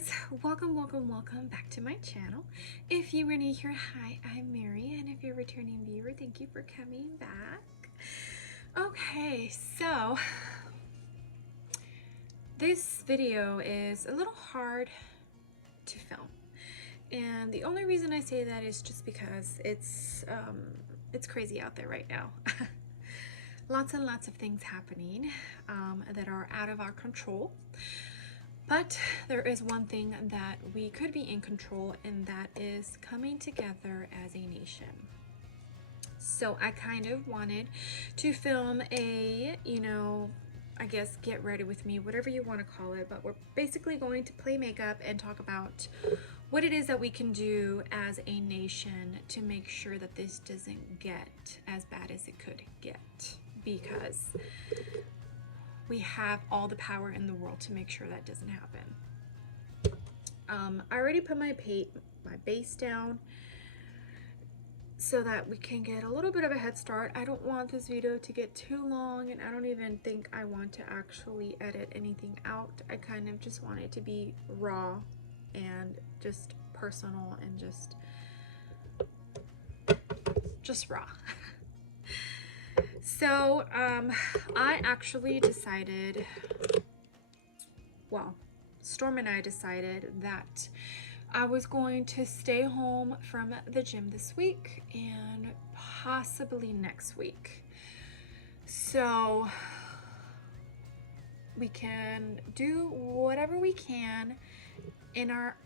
guys, welcome back to my channel. If you are new here, hi, I'm Mary, and if you're a returning viewer, thank you for coming back. Okay, so this video is a little hard to film, and the only reason I say that is just because it's crazy out there right now. Lots and lots of things happening that are out of our control. But there is one thing that we could be in control, and that is coming together as a nation. So I kind of wanted to film a, I guess get ready with me, whatever you want to call it, but we're basically going to play makeup and talk about what it is that we can do as a nation to make sure that this doesn't get as bad as it could get, because we have all the power in the world to make sure that doesn't happen. I already put my base down so that we can get a little bit of a head start. I don't want this video to get too long, and I don't even think I want to actually edit anything out. I kind of just want it to be raw and just personal and just raw. So I actually decided, well, Storm and I decided that I was going to stay home from the gym this week and possibly next week. So we can do whatever we can in our,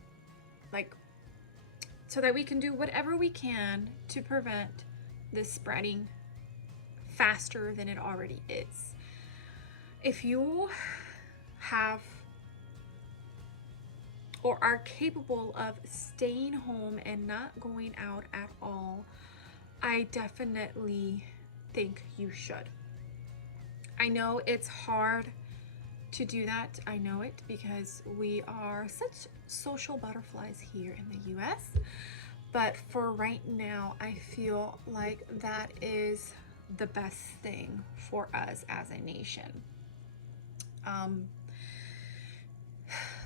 so that we can do whatever we can to prevent this spreading faster than it already is. If you have or are capable of staying home and not going out at all, I definitely think you should. I know it's hard to do that. I know it, because we are such social butterflies here in the US. But for right now, I feel like that is the best thing for us as a nation.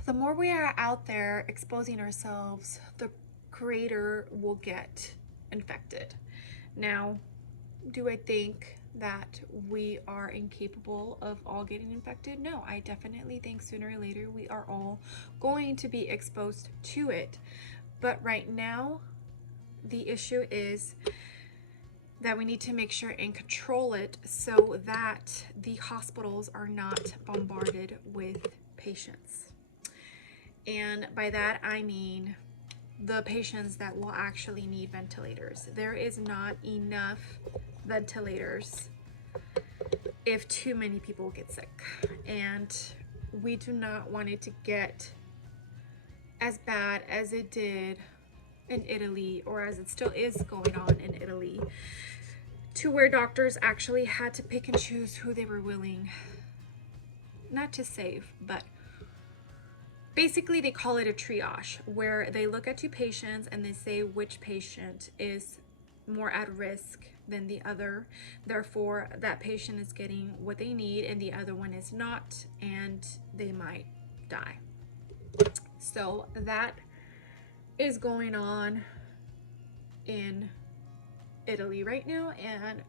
The more we are out there exposing ourselves, the greater we'll get infected. Now, do I think that we are incapable of all getting infected? No, I definitely think sooner or later we are all going to be exposed to it. But right now, the issue is that we need to make sure and control it so that the hospitals are not bombarded with patients. And by that, I mean the patients that will actually need ventilators. There is not enough ventilators if too many people get sick. And we do not want it to get as bad as it did in Italy, or as it still is going on in Italy, to where doctors actually had to pick and choose who they were willing not to save, but basically they call it a triage, where they look at two patients and they say which patient is more at risk than the other. Therefore, that patient is getting what they need and the other one is not, and they might die. So that is going on in Italy right now, and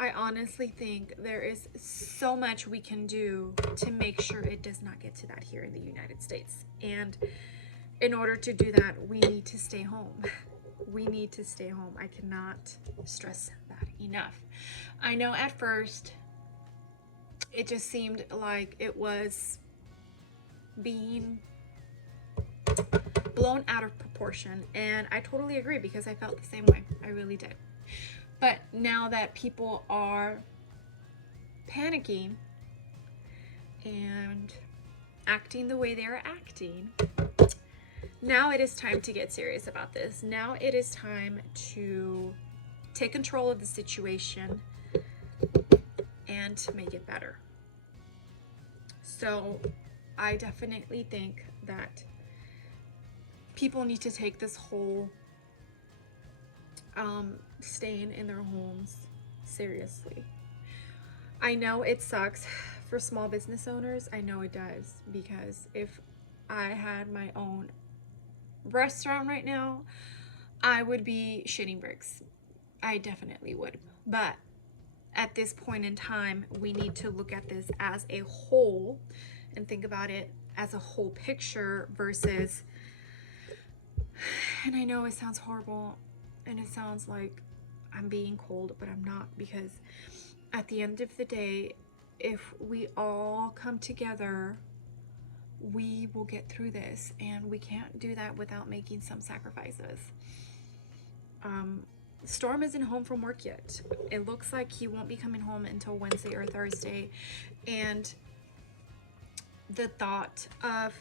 I honestly think there is so much we can do to make sure it does not get to that here in the United States. And in order to do that, we need to stay home. We need to stay home. I cannot stress that enough. I know at first it just seemed like it was being blown out of proportion, and I totally agree, because I felt the same way. I really did. But now that people are panicking and acting the way they are acting, now it is time to get serious about this. Now it is time to take control of the situation and to make it better. So I definitely think that people need to take this whole staying in their homes seriously. I know it sucks for small business owners. I know it does, because if I had my own restaurant right now, I would be shitting bricks. I definitely would. But at this point in time, we need to look at this as a whole and think about it as a whole picture versus, and I know it sounds horrible and it sounds like I'm being cold, but I'm not, because at the end of the day, if we all come together, we will get through this, and we can't do that without making some sacrifices. Storm isn't home from work yet. It looks like he won't be coming home until Wednesday or Thursday, and the thought of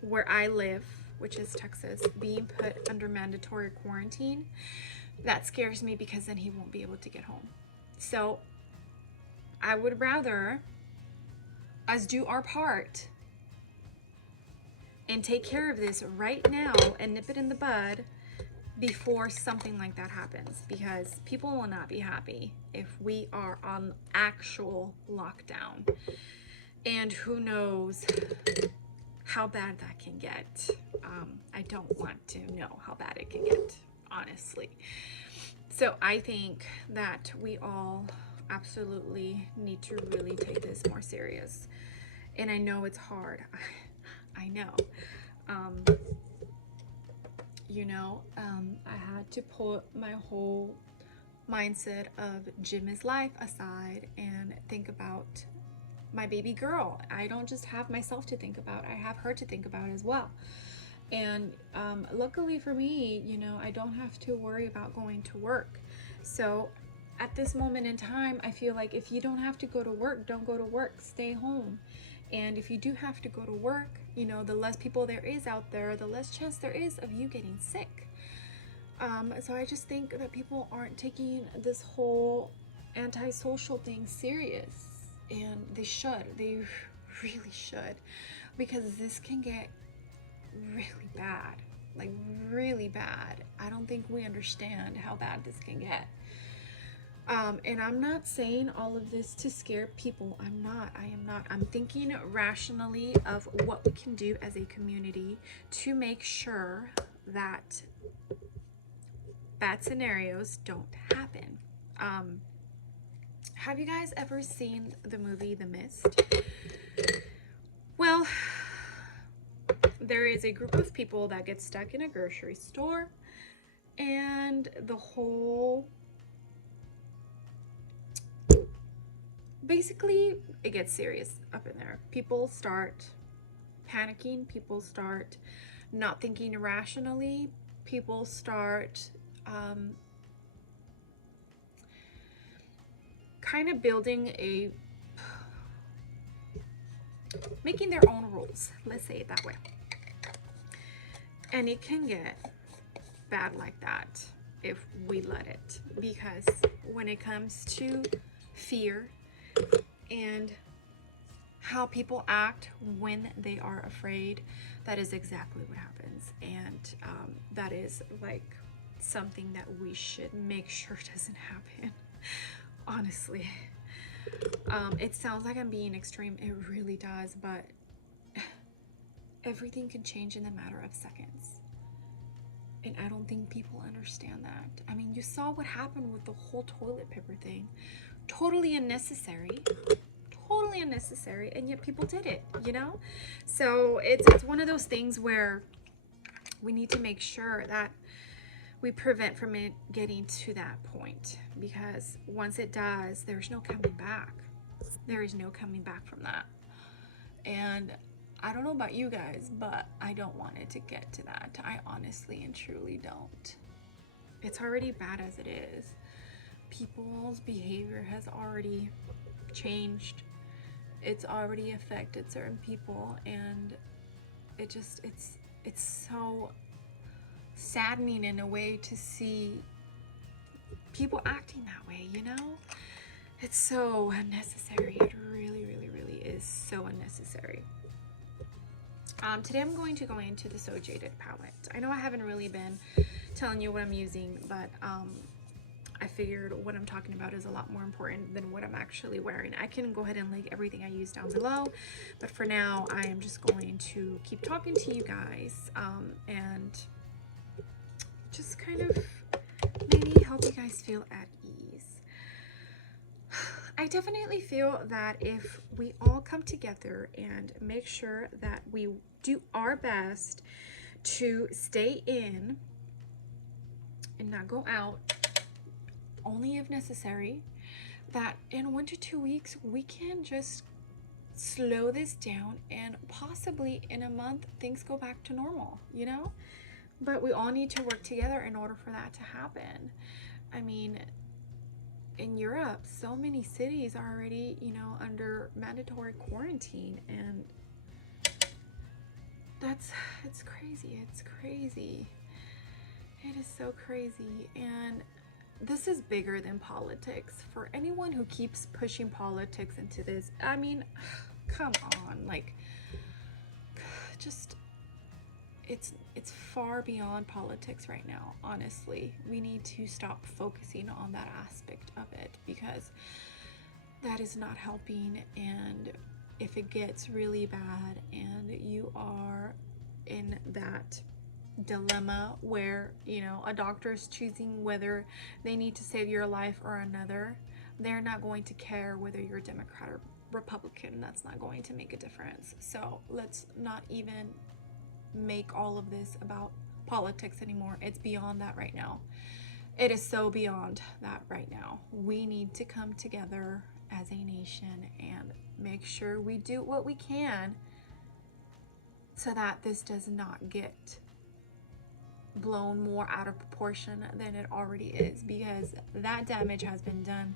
where I live, which is Texas, being put under mandatory quarantine, that scares me, because then he won't be able to get home. So I would rather us do our part and take care of this right now and nip it in the bud before something like that happens, because people will not be happy if we are on actual lockdown, and who knows how bad that can get. I don't want to know how bad it can get, honestly. So I think that we all absolutely need to really take this more serious. And I know it's hard. I know. I had to put my whole mindset of gym is life aside and think about my baby girl. I don't just have myself to think about, I have her to think about as well. And luckily for me, I don't have to worry about going to work. So at this moment in time, I feel like if you don't have to go to work, don't go to work, stay home. And if you do have to go to work, the less people there is out there, the less chance there is of you getting sick. So I just think that people aren't taking this whole antisocial thing serious, and they should. They really should, because this can get really bad, like really bad. I don't think we understand how bad this can get. And I'm not saying all of this to scare people. I am not. I'm thinking rationally of what we can do as a community to make sure that bad scenarios don't happen. Have you guys ever seen the movie The Mist? Well, there is a group of people that get stuck in a grocery store, and basically it gets serious up in there. People start panicking, people start not thinking rationally, people start kind of making their own rules, let's say it that way. And it can get bad like that if we let it, because when it comes to fear and how people act when they are afraid, that is exactly what happens. And that is like something that we should make sure doesn't happen, honestly. It sounds like I'm being extreme, it really does, but everything can change in a matter of seconds. And I don't think people understand that. I mean, you saw what happened with the whole toilet paper thing. Totally unnecessary, and yet people did it, So it's one of those things where we need to make sure that we prevent from it getting to that point, because once it does, there's no coming back. There is no coming back from that. And I don't know about you guys, but I don't want it to get to that. I honestly and truly don't. It's already bad as it is. People's behavior has already changed. It's already affected certain people, and it's so saddening in a way to see people acting that way, It's so unnecessary. It really, really, really is so unnecessary. Today I'm going to go into the So Jaded palette. I know I haven't really been telling you what I'm using, but I figured what I'm talking about is a lot more important than what I'm actually wearing. I can go ahead and link everything I use down below, but for now I am just going to keep talking to you guys and just kind of maybe help you guys feel at ease. I definitely feel that if we all come together and make sure that we do our best to stay in and not go out, only if necessary, that in 1 to 2 weeks we can just slow this down and possibly in a month things go back to normal, you know? But we all need to work together in order for that to happen. I mean, in Europe, so many cities are already, you know, under mandatory quarantine, and it's crazy. It's crazy. It is so crazy. And this is bigger than politics. For anyone who keeps pushing politics into this, I mean, come on, like, just, it's far beyond politics right now, honestly. We need to stop focusing on that aspect of it, because that is not helping. And if it gets really bad and you are in that dilemma where, you know, a doctor is choosing whether they need to save your life or another, they're not going to care whether you're Democrat or Republican. That's not going to make a difference. So let's not even make all of this about politics anymore. It's beyond that right now. It is so beyond that right now. We need to come together as a nation and make sure we do what we can so that this does not get blown more out of proportion than it already is, because that damage has been done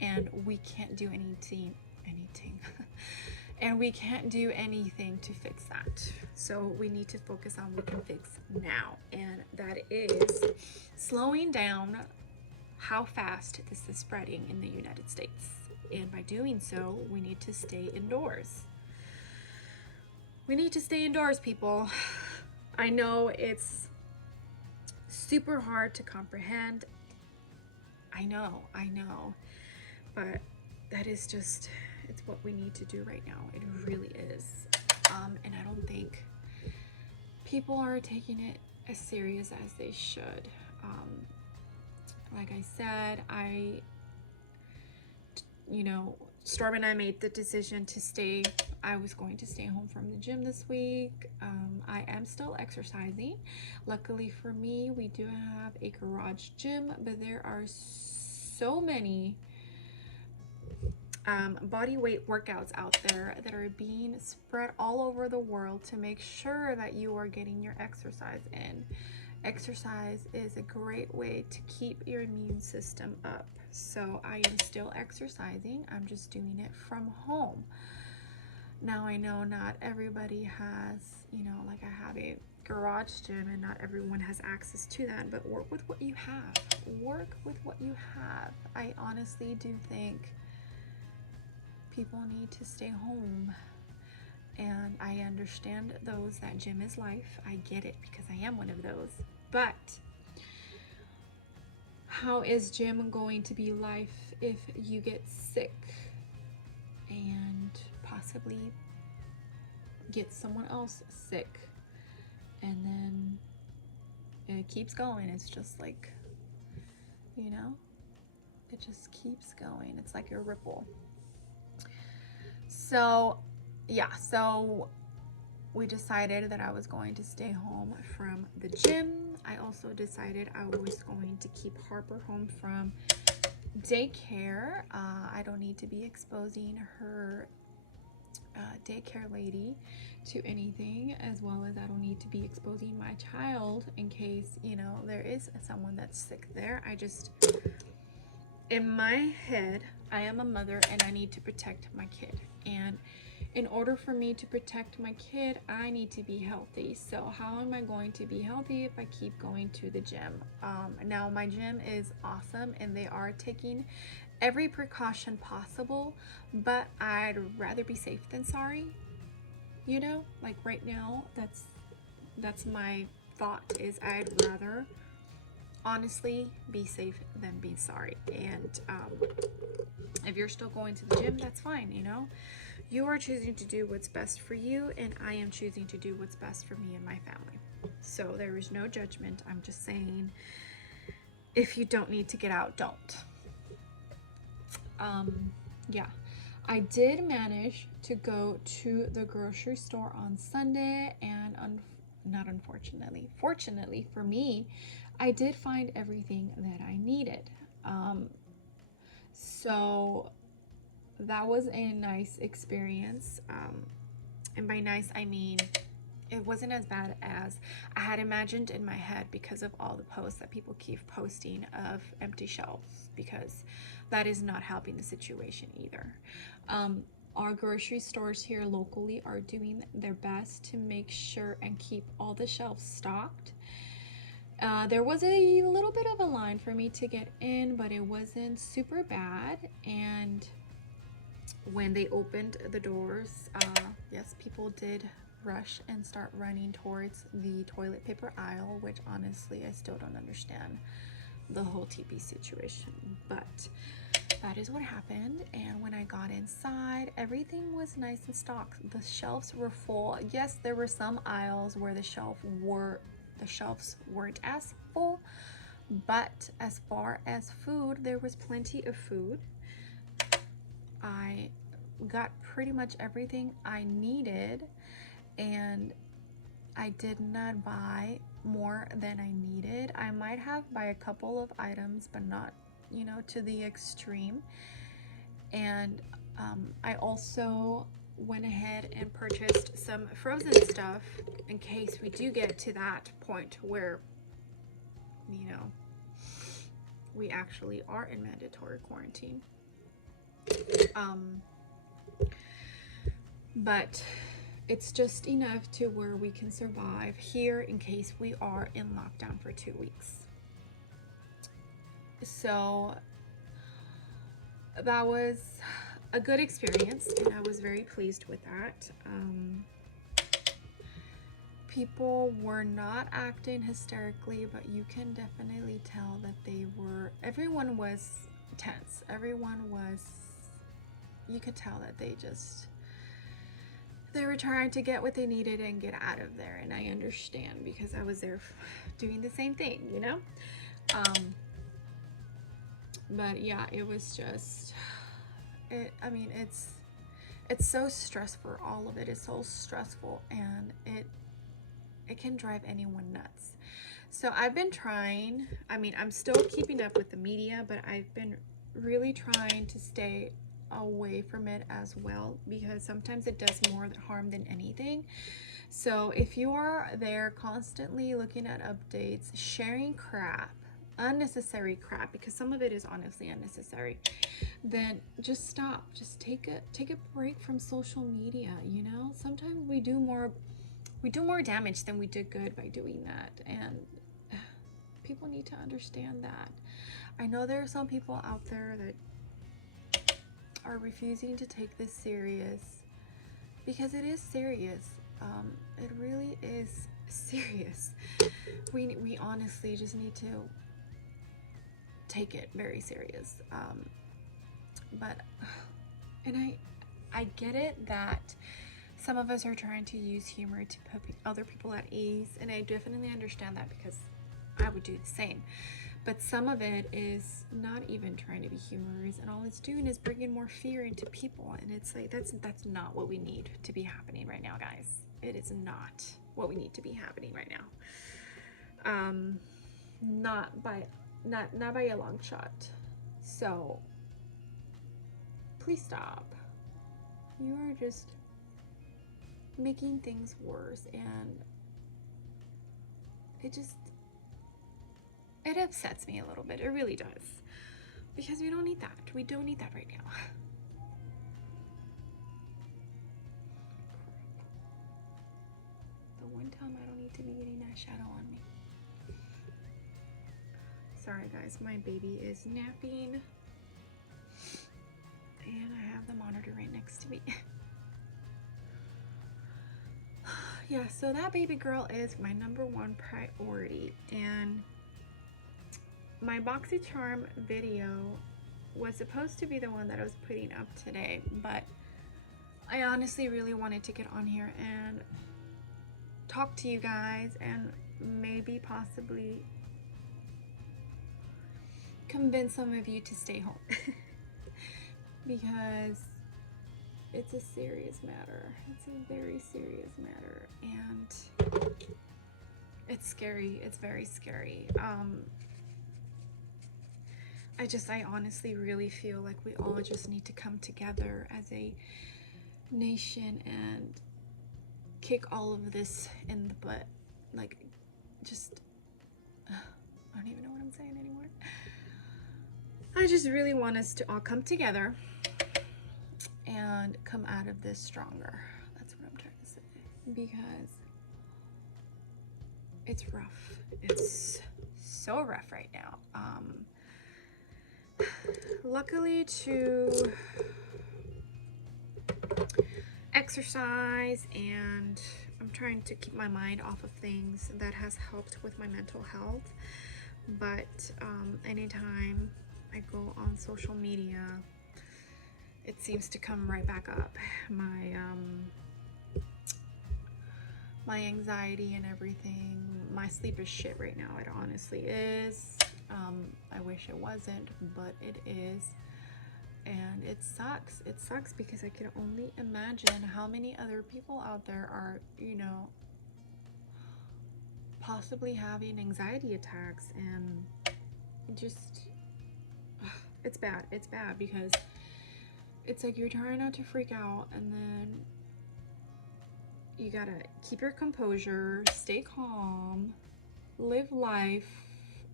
and we can't do anything and we can't do anything to fix that. So we need to focus on what we can fix now, and that is slowing down how fast this is spreading in the United States. And by doing so, we need to stay indoors. We need to stay indoors, people. I know it's super hard to comprehend. I know, but that is just, it's what we need to do right now. It really is. And I don't think people are taking it as serious as they should. Like I said, you know, Storm and I made the decision to stay. I was going to stay home from the gym this week. I am still exercising. Luckily for me, we do have a garage gym, but there are so many body weight workouts out there that are being spread all over the world to make sure that you are getting your exercise in. Exercise is a great way to keep your immune system up. So I am still exercising. I'm just doing it from home. Now I know not everybody has, you know, like I have a garage gym and not everyone has access to that, but work with what you have. Work with what you have. I honestly do think people need to stay home. And I understand those that gym is life. I get it, because I am one of those. But how is gym going to be life if you get sick and possibly get someone else sick? And then it keeps going. It's just like, you know, it just keeps going. It's like a ripple. So yeah, so we decided that I was going to stay home from the gym. I also decided I was going to keep Harper home from daycare. I don't need to be exposing her daycare lady to anything, as well as I don't need to be exposing my child in case, you know, there is someone that's sick there. I just, in my head, I am a mother and I need to protect my kid. And in order for me to protect my kid, I need to be healthy. So how am I going to be healthy if I keep going to the gym? Now my gym is awesome and they are taking every precaution possible, but I'd rather be safe than sorry. You know, like right now, that's my thought, is I'd rather honestly, be safe than be sorry. And if you're still going to the gym, that's fine, you know. You are choosing to do what's best for you, and I am choosing to do what's best for me and my family. So there is no judgment. I'm just saying, if you don't need to get out, don't. Yeah, I did manage to go to the grocery store on Sunday, and not unfortunately, fortunately for me, I did find everything that I needed. So that was a nice experience. And by nice, I mean it wasn't as bad as I had imagined in my head because of all the posts that people keep posting of empty shelves, because that is not helping the situation either. Our grocery stores here locally are doing their best to make sure and keep all the shelves stocked. There was a little bit of a line for me to get in, but it wasn't super bad. And when they opened the doors, yes, people did rush and start running towards the toilet paper aisle, which honestly I still don't understand the whole TP situation, but that is what happened. And when I got inside, everything was nice and stocked. The shelves were full. Yes, there were some aisles where the shelves weren't as full, but as far as food, there was plenty of food. I got pretty much everything I needed, and I did not buy more than I needed. I might have buy a couple of items, but not, you know, to the extreme. And I also went ahead and purchased some frozen stuff in case we do get to that point where, you know, we actually are in mandatory quarantine. But it's just enough to where we can survive here in case we are in lockdown for 2 weeks. So that was a good experience, and I was very pleased with that. People were not acting hysterically, but you can definitely tell that everyone was tense. You could tell that they were trying to get what they needed and get out of there. And I understand, because I was there doing the same thing, you know? But yeah, it was just, it's so stressful. All of it is so stressful, and it can drive anyone nuts. So I've been trying, I'm still keeping up with the media, but I've been really trying to stay away from it as well, because sometimes it does more harm than anything. So if you are there constantly looking at updates, sharing crap, unnecessary crap, because some of it is honestly unnecessary, then just stop. Just take a break from social media. You know, sometimes we do more damage than we did good by doing that, and people need to understand that. I know there are some people out there that are refusing to take this serious, because it is serious. It really is serious. We honestly just need to take it very serious. And I get it that some of us are trying to use humor to put other people at ease, and I definitely understand that, because I would do the same. But some of it is not even trying to be humorous, and all it's doing is bringing more fear into people. And it's like, that's not what we need to be happening right now, guys. It is not what we need to be happening right now. Not by a long shot. So please stop. You are just making things worse, and it upsets me a little bit. It really does, because we don't need that. We don't need that right now. The one time I don't need to be getting eyeshadow on me. Sorry guys, my baby is napping, and I have the monitor right next to me. Yeah, so that baby girl is my #1 priority, and my BoxyCharm video was supposed to be the one that I was putting up today, but I honestly really wanted to get on here and talk to you guys and maybe possibly convince some of you to stay home because it's a serious matter. It's a very serious matter, and it's scary. It's very scary. I honestly really feel like we all just need to come together as a nation and kick all of this in the butt. Like, just, I don't even know what I'm saying anymore. I just really want us to all come together and come out of this stronger. That's what I'm trying to say. Because it's rough. It's so rough right now. Luckily to exercise, and I'm trying to keep my mind off of things, that has helped with my mental health. But anytime I go on social media, it seems to come right back up. My anxiety and everything. My sleep is shit right now. It honestly is. I wish it wasn't, but it is. And it sucks. It sucks because I can only imagine how many other people out there are, you know, possibly having anxiety attacks, and just, it's bad. It's bad because it's like you're trying not to freak out, and then you gotta keep your composure, stay calm, live life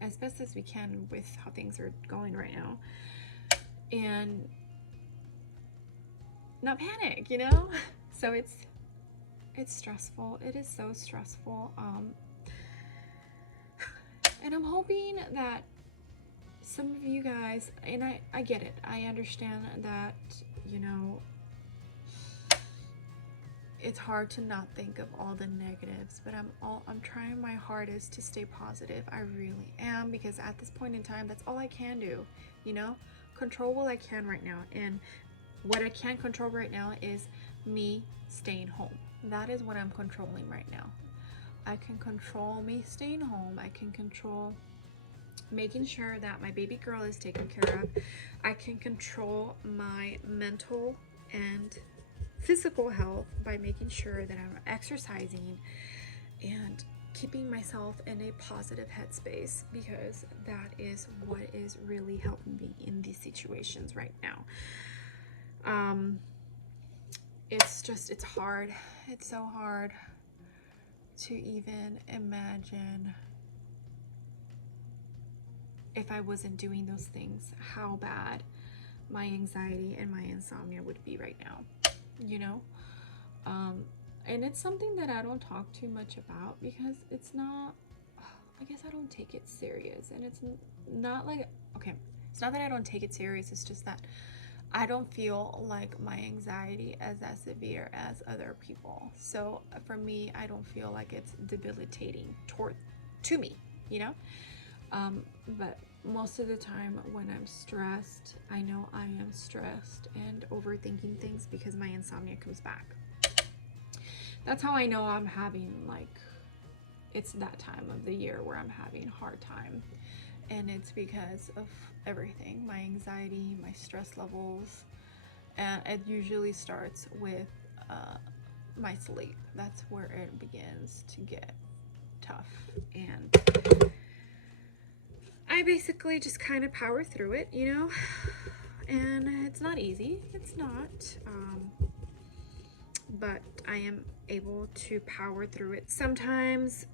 as best as we can with how things are going right now, and not panic, you know? So it's stressful. It is so stressful. And I'm hoping that some of you guys, and I get it, I understand that, you know, it's hard to not think of all the negatives, but I'm trying my hardest to stay positive. I really am, because at this point in time, that's all I can do, you know? Control what I can right now, and what I can't control right now is me staying home. That is what I'm controlling right now. I can control me staying home. I can control making sure that my baby girl is taken care of. I can control my mental and physical health by making sure that I'm exercising and keeping myself in a positive headspace, because that is what is really helping me in these situations right now. It's hard. It's so hard to even imagine, if I wasn't doing those things, how bad my anxiety and my insomnia would be right now, you know? And it's something that I don't talk too much about because it's not, I guess I don't take it serious. And it's not like, okay, it's not that I don't take it serious, it's just that I don't feel like my anxiety is as severe as other people. So for me, I don't feel like it's debilitating to me, you know? But most of the time when I'm stressed, I know I am stressed and overthinking things because my insomnia comes back. That's how I know I'm having, like, it's that time of the year where I'm having a hard time. And it's because of everything, my anxiety, my stress levels, and it usually starts with my sleep. That's where it begins to get tough, and I basically just kind of power through it, you know, and it's not easy. It's not, but I am able to power through it. Sometimes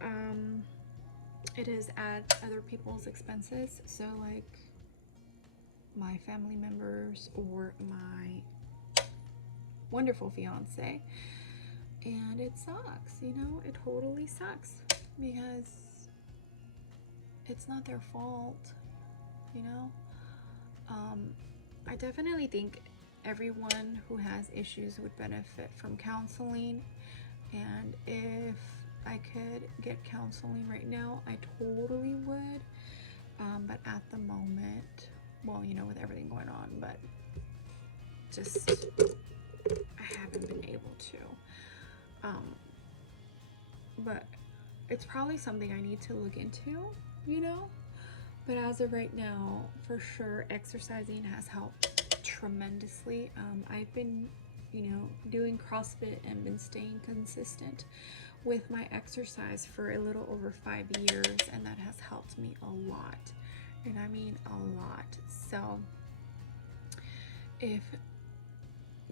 it is at other people's expenses, so like my family members or my wonderful fiance, and it sucks, you know, it totally sucks because it's not their fault, you know. I definitely think everyone who has issues would benefit from counseling, and if I could get counseling right now, I totally would. But at the moment, well, you know, with everything going on, but just I haven't been able to. But it's probably something I need to look into, you know. But as of right now, for sure, exercising has helped tremendously. I've been, you know, doing CrossFit and been staying consistent with my exercise for a little over 5 years, and that has helped me a lot. And I mean a lot. So if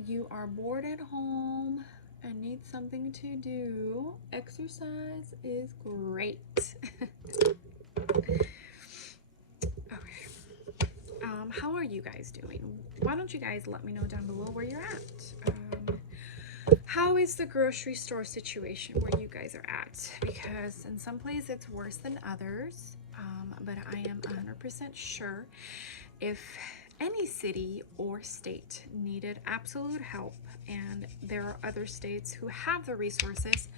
you are bored at home and need something to do, exercise is great. How are you guys doing? Why don't you guys let me know down below where you're at? How is the grocery store situation where you guys are at? Because in some places it's worse than others, but I am 100% sure if any city or state needed absolute help and there are other states who have the resources,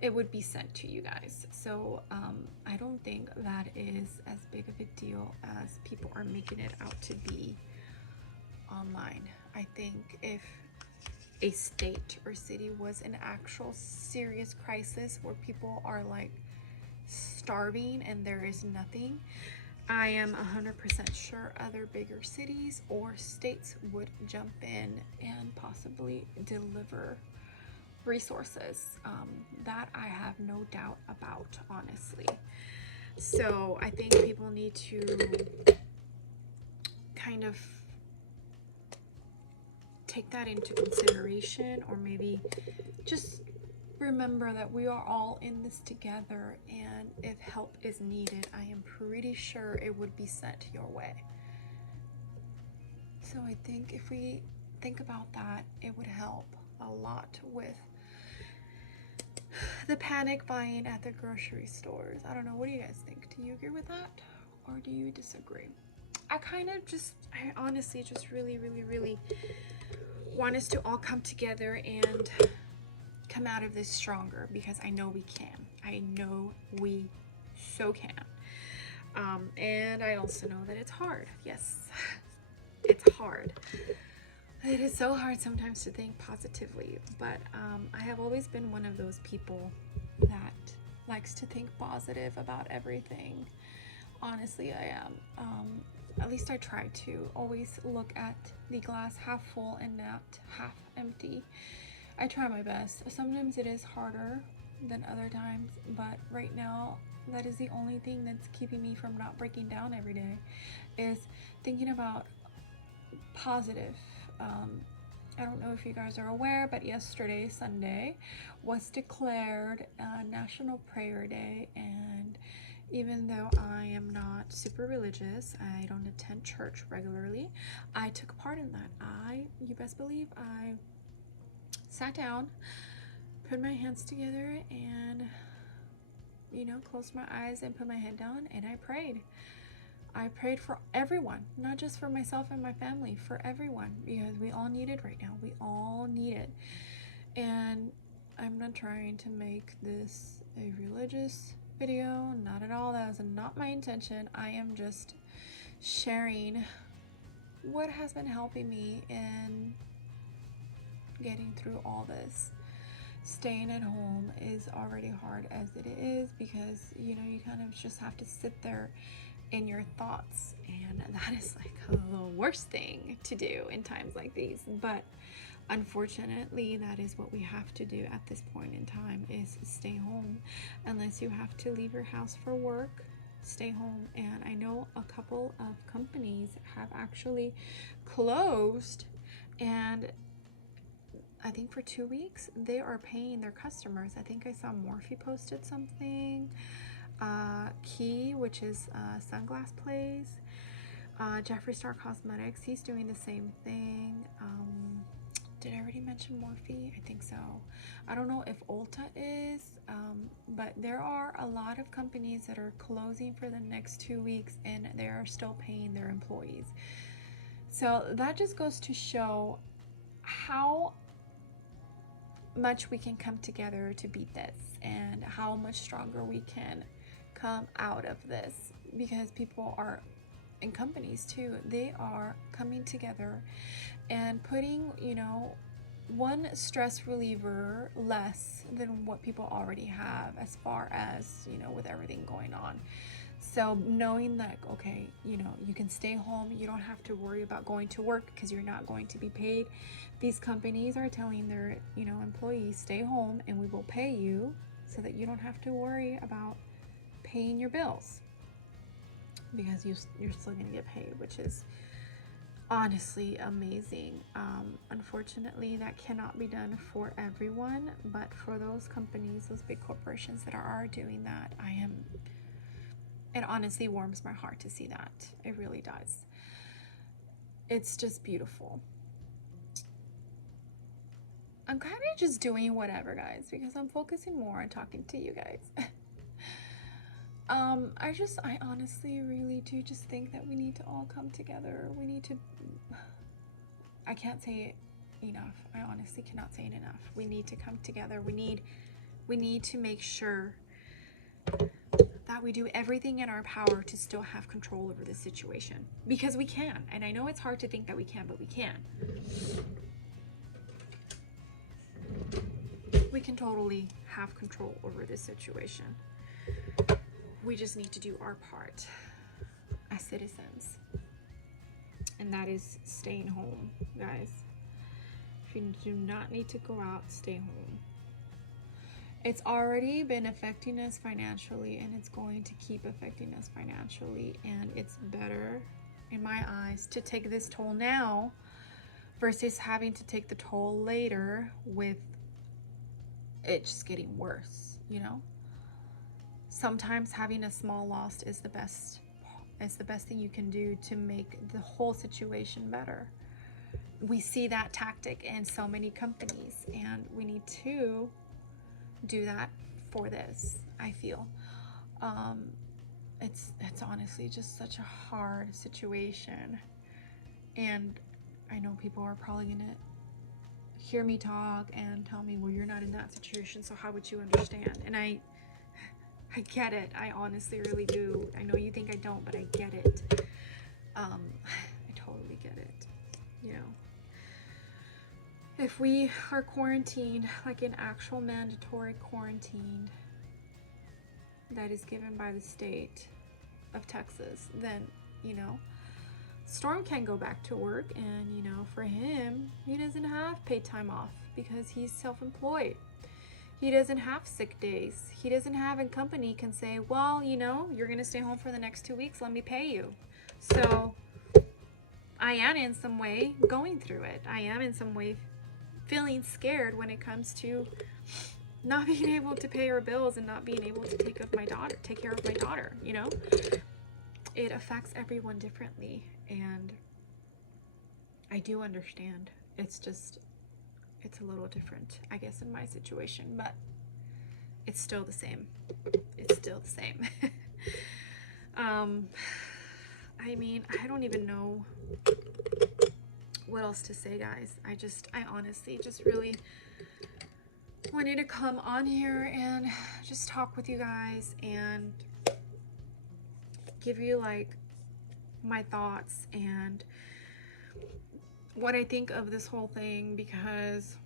it would be sent to you guys. So I don't think that is as big of a deal as people are making it out to be online. I think if a state or city was an actual serious crisis where people are like starving and there is nothing, I am 100% sure other bigger cities or states would jump in and possibly deliver resources. That I have no doubt about, honestly. So I think people need to kind of take that into consideration, or maybe just remember that we are all in this together, and if help is needed, I am pretty sure it would be sent your way. So I think if we think about that, it would help a lot with the panic buying at the grocery stores. I don't know, what do you guys think? Do you agree with that, or do you disagree? I honestly just really want us to all come together and come out of this stronger, because I know we can. I know we so can. And I also know that it's hard. Yes, it's hard. It is so hard sometimes to think positively, but I have always been one of those people that likes to think positive about everything. Honestly, I am. At least I try to always look at the glass half full and not half empty. I try my best. Sometimes it is harder than other times, but right now that is the only thing that's keeping me from not breaking down every day, is thinking about positive. I don't know if you guys are aware, but yesterday, Sunday, was declared National Prayer Day, and even though I am not super religious, I don't attend church regularly, I took part in that. You best believe, I sat down, put my hands together, and, you know, closed my eyes and put my head down, and I prayed. I prayed for everyone, not just for myself and my family, for everyone, because we all need it right now. We all need it. And I'm not trying to make this a religious video, not at all. That is not my intention. I am just sharing what has been helping me in getting through all this. Staying at home is already hard as it is, because, you know, you kind of just have to sit there in your thoughts, and that is like the worst thing to do in times like these. But unfortunately, that is what we have to do at this point in time, is stay home. Unless you have to leave your house for work, stay home. And I know a couple of companies have actually closed, and I think for 2 weeks they are paying their customers. I think I saw Morphe posted something. Key, which is sunglass place, Jeffree Star Cosmetics, he's doing the same thing. Did I already mention Morphe? I think so. I don't know if Ulta is, but there are a lot of companies that are closing for the next 2 weeks, and they are still paying their employees. So that just goes to show how much we can come together to beat this, and how much stronger we can come out of this. because people are, in companies too, they are coming together and putting, you know, one stress reliever less than what people already have, as far as, you know, with everything going on. So knowing that, okay, you know, you can stay home, you don't have to worry about going to work because you're not going to be paid. These companies are telling their, you know, employees, stay home and we will pay you, so that you don't have to worry about paying your bills, because you're still going to get paid, which is honestly amazing. Unfortunately, that cannot be done for everyone, but for those companies, those big corporations that are doing that, it honestly warms my heart to see that. It really does. It's just beautiful. I'm kind of just doing whatever, guys, because I'm focusing more on talking to you guys. I honestly really do just think that we need to all come together. We need to, I can't say it enough. I honestly cannot say it enough. We need to come together. We need to make sure that we do everything in our power to still have control over this situation, because we can. And I know it's hard to think that we can, but we can. We can totally have control over this situation. We just need to do our part as citizens, and that is staying home, guys. If you do not need to go out, stay home. It's already been affecting us financially, and it's going to keep affecting us financially, and it's better, in my eyes, to take this toll now versus having to take the toll later, with it just getting worse, you know? Sometimes having a small loss is the best thing you can do to make the whole situation better. We see that tactic in so many companies, and we need to do that for this, I feel. It's honestly just such a hard situation, and I know people are probably gonna hear me talk and tell me, well, you're not in that situation, so how would you understand? And I get it. I honestly really do. I know you think I don't, but I get it. I totally get it. You know, if we are quarantined, like an actual mandatory quarantine that is given by the state of Texas, then, you know, Storm can go back to work, and, you know, for him, he doesn't have paid time off because he's self-employed. He doesn't have sick days. He doesn't have a company can say, well, you know, you're going to stay home for the next 2 weeks. Let me pay you. So I am in some way going through it. I am in some way feeling scared when it comes to not being able to pay our bills and not being able to take care of my daughter, you know? It affects everyone differently, and I do understand. It's a little different, I guess, in my situation, but it's still the same. It's still the same. I mean, I don't even know what else to say, guys. I honestly just really wanted to come on here and just talk with you guys and give you, like, my thoughts and what I think of this whole thing, because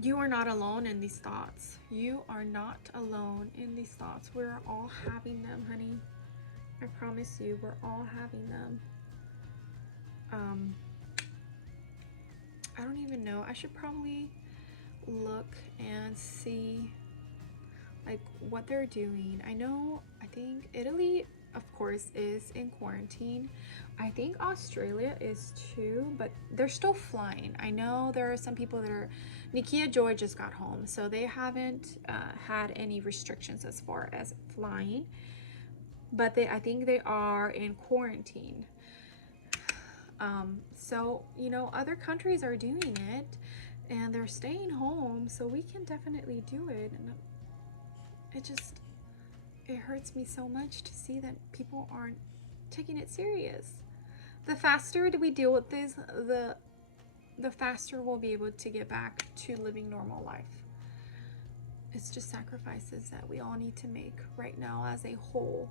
you are not alone in these thoughts. You are not alone in these thoughts. We're all having them, honey. I promise you, we're all having them. I don't even know. I should probably look and see, like, what they're doing. I think Italy, of course, is in quarantine. I think Australia is too, but they're still flying. I know there are some people that are, Nikia Joy just got home, so they haven't had any restrictions as far as flying, but I think they are in quarantine. So, you know, other countries are doing it and they're staying home, so we can definitely do it. And it hurts me so much to see that people aren't taking it serious. The faster we deal with this, the faster we'll be able to get back to living normal life. It's just sacrifices that we all need to make right now as a whole.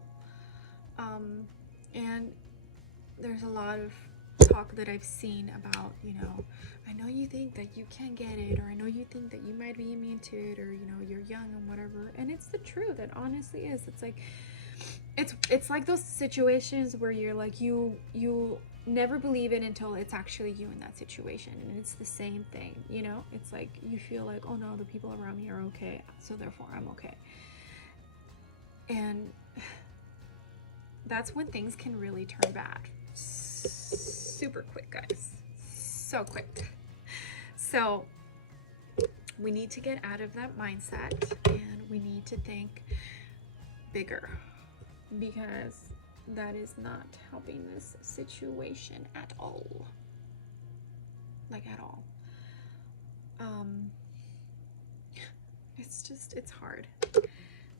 And there's a lot of talk that I've seen about, you know, I know you think that you can't get it, or I know you think that you might be immune to it, or, you know, you're young and whatever. And it's the truth. It honestly is. It's like, it's like those situations where you're like, you never believe it until it's actually you in that situation. And it's the same thing, you know. It's like you feel like, oh no, the people around me are okay, so therefore I'm okay. And that's when things can really turn bad super quick, guys. So quick. So we need to get out of that mindset, and we need to think bigger, because that is not helping this situation at all. Like, at all. It's hard.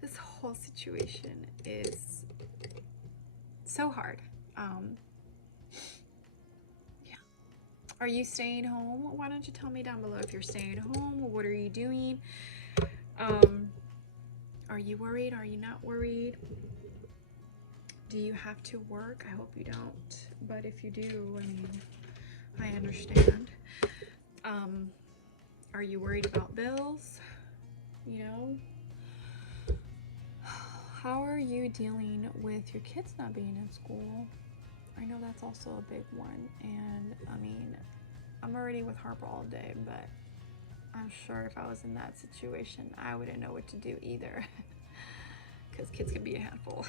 This whole situation is so hard. Yeah. Are you staying home? Why don't you tell me down below if you're staying home? What are you doing? Are you worried? Are you not worried? Do you have to work? I hope you don't. But if you do, I mean, I understand. Are you worried about bills? You know? How are you dealing with your kids not being in school? I know that's also a big one. And I mean, I'm already with Harper all day, but I'm sure if I was in that situation, I wouldn't know what to do either. Because kids can be a handful.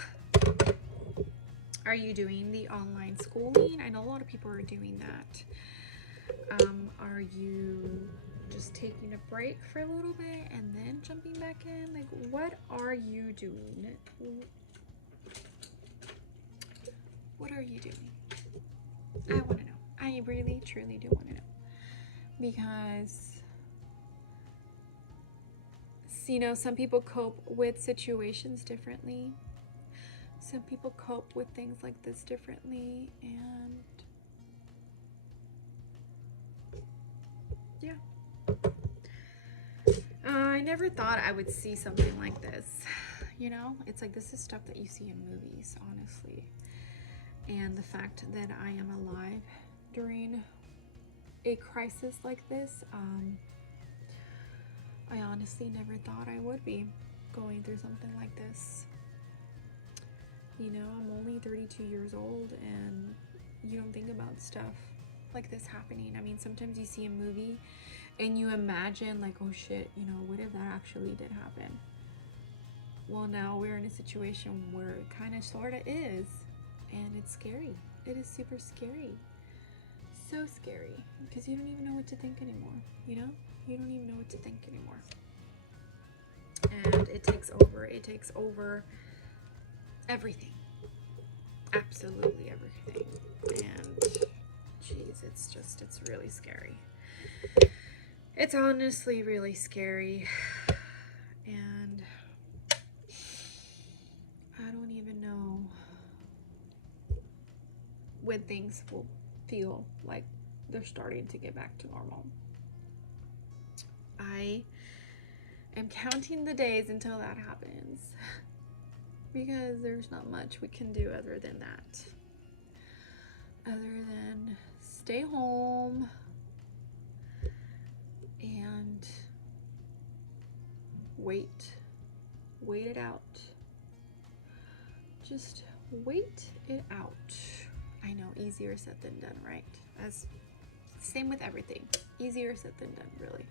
Are you doing the online schooling? I know a lot of people are doing that. Are you just taking a break for a little bit and then jumping back in? Like, what are you doing? What are you doing? I want to know. I really, truly do want to know. Because, you know, some people cope with situations differently. Some people cope with things like this differently, and yeah. I never thought I would see something like this. You know, it's like, this is stuff that you see in movies, honestly. And the fact that I am alive during a crisis like this, I honestly never thought I would be going through something like this. You know, I'm only 32 years old, and you don't think about stuff like this happening. I mean, sometimes you see a movie and you imagine like, oh shit, you know, what if that actually did happen? Well, now we're in a situation where it kind of sort of is, and it's scary. It is super scary. So scary, because you don't even know what to think anymore, you know? You don't even know what to think anymore. And it takes over everything. Absolutely everything. And geez, it's really scary. It's honestly really scary. And I don't even know when things will feel like they're starting to get back to normal. I am counting the days until that happens, because there's not much we can do other than that. Other than stay home and wait it out. Just wait it out. I know, easier said than done, right? As same with everything. Easier said than done, really.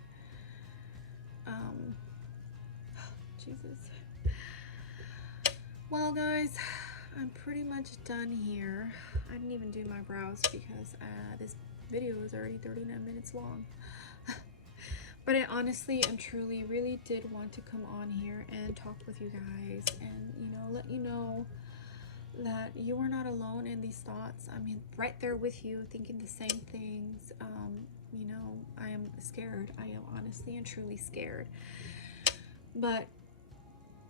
Jesus. Well, guys, I'm pretty much done here. I didn't even do my brows because this video is already 39 minutes long. But I honestly and truly really did want to come on here and talk with you guys, and, you know, let you know that you are not alone in these thoughts. I'm right there with you, thinking the same things. You know, I am scared. I am honestly and truly scared. But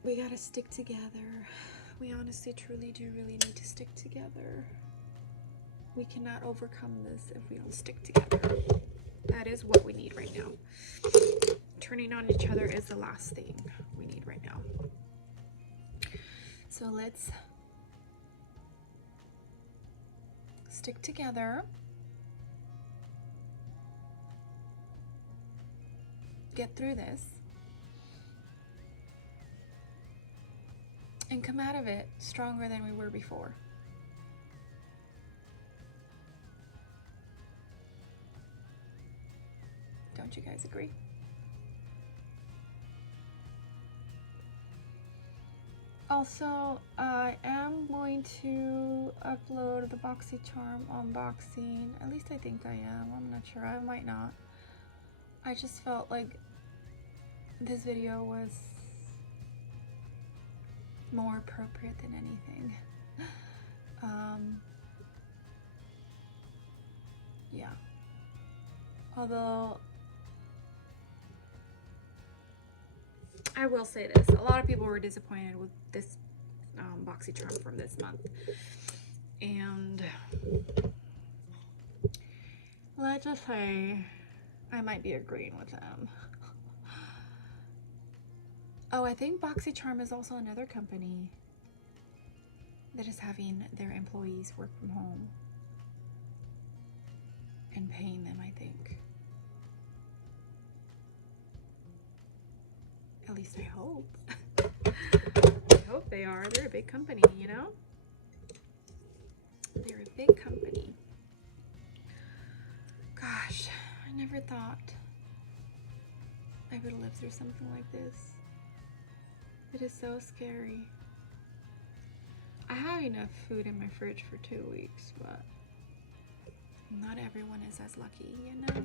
we gotta stick together. We honestly, truly do really need to stick together. We cannot overcome this if we don't stick together. That is what we need right now. Turning on each other is the last thing we need right now. So let's stick together. Get through this. And come out of it stronger than we were before. Don't you guys agree? Also, I am going to upload the BoxyCharm unboxing. At least I think I am. I'm not sure. I might not. I just felt like this video was more appropriate than anything. Yeah. Although, I will say this, a lot of people were disappointed with this BoxyCharm from this month. And let's just say I might be agreeing with them. Oh, I think BoxyCharm is also another company that is having their employees work from home and paying them, I think. At least I hope. I hope they are. They're a big company, you know? They're a big company. Gosh, I never thought I would live through something like this. It is so scary. I have enough food in my fridge for 2 weeks, but not everyone is as lucky, you know?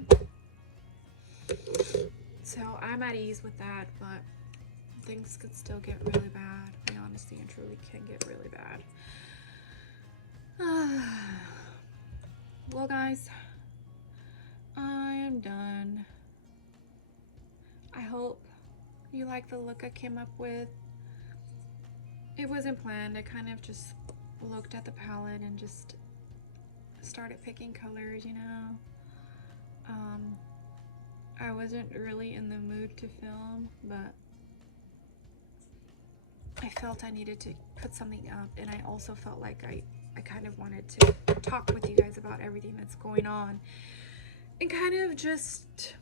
So I'm at ease with that, but things could still get really bad. They honestly and truly can get really bad. Well, guys, I am done. I hope you like the look I came up with. It wasn't planned. I kind of just looked at the palette and just started picking colors, you know. I wasn't really in the mood to film, but I felt I needed to put something up, and I also felt like I kind of wanted to talk with you guys about everything that's going on and kind of just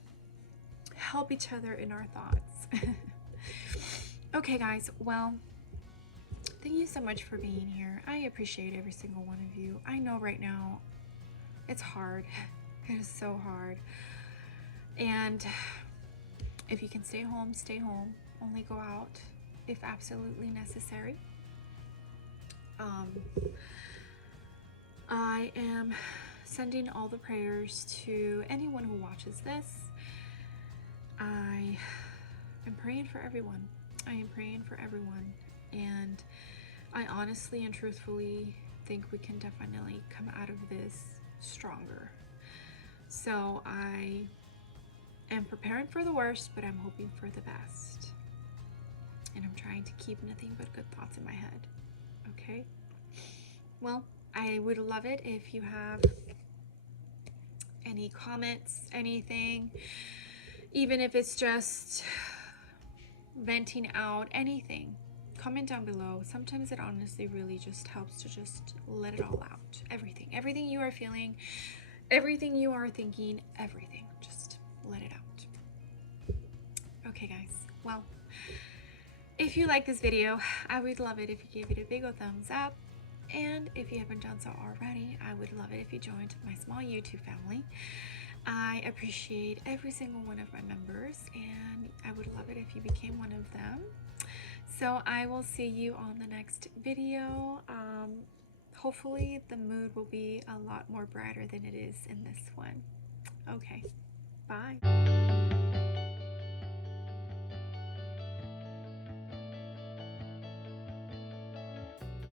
help each other in our thoughts. Okay, guys, well, thank you so much for being here. I appreciate every single one of you. I know right now it's hard. It is so hard. And if you can stay home, stay home. Only go out if absolutely necessary. I am sending all the prayers to anyone who watches this. I am praying for everyone. I am praying for everyone. And I honestly and truthfully think we can definitely come out of this stronger. So I am preparing for the worst, but I'm hoping for the best. And I'm trying to keep nothing but good thoughts in my head. Okay? Well, I would love it if you have any comments, anything, even if it's just venting out, anything. Comment down below. Sometimes it honestly really just helps to just let it all out. Everything you are feeling, everything you are thinking, everything. Just let it out. Okay, guys. Well, if you like this video, I would love it if you gave it a big old thumbs up. And if you haven't done so already, I would love it if you joined my small YouTube family. I appreciate every single one of my members, and I would love it if you became one of them. So I will see you on the next video. Hopefully the mood will be a lot more brighter than it is in this one. Okay, bye.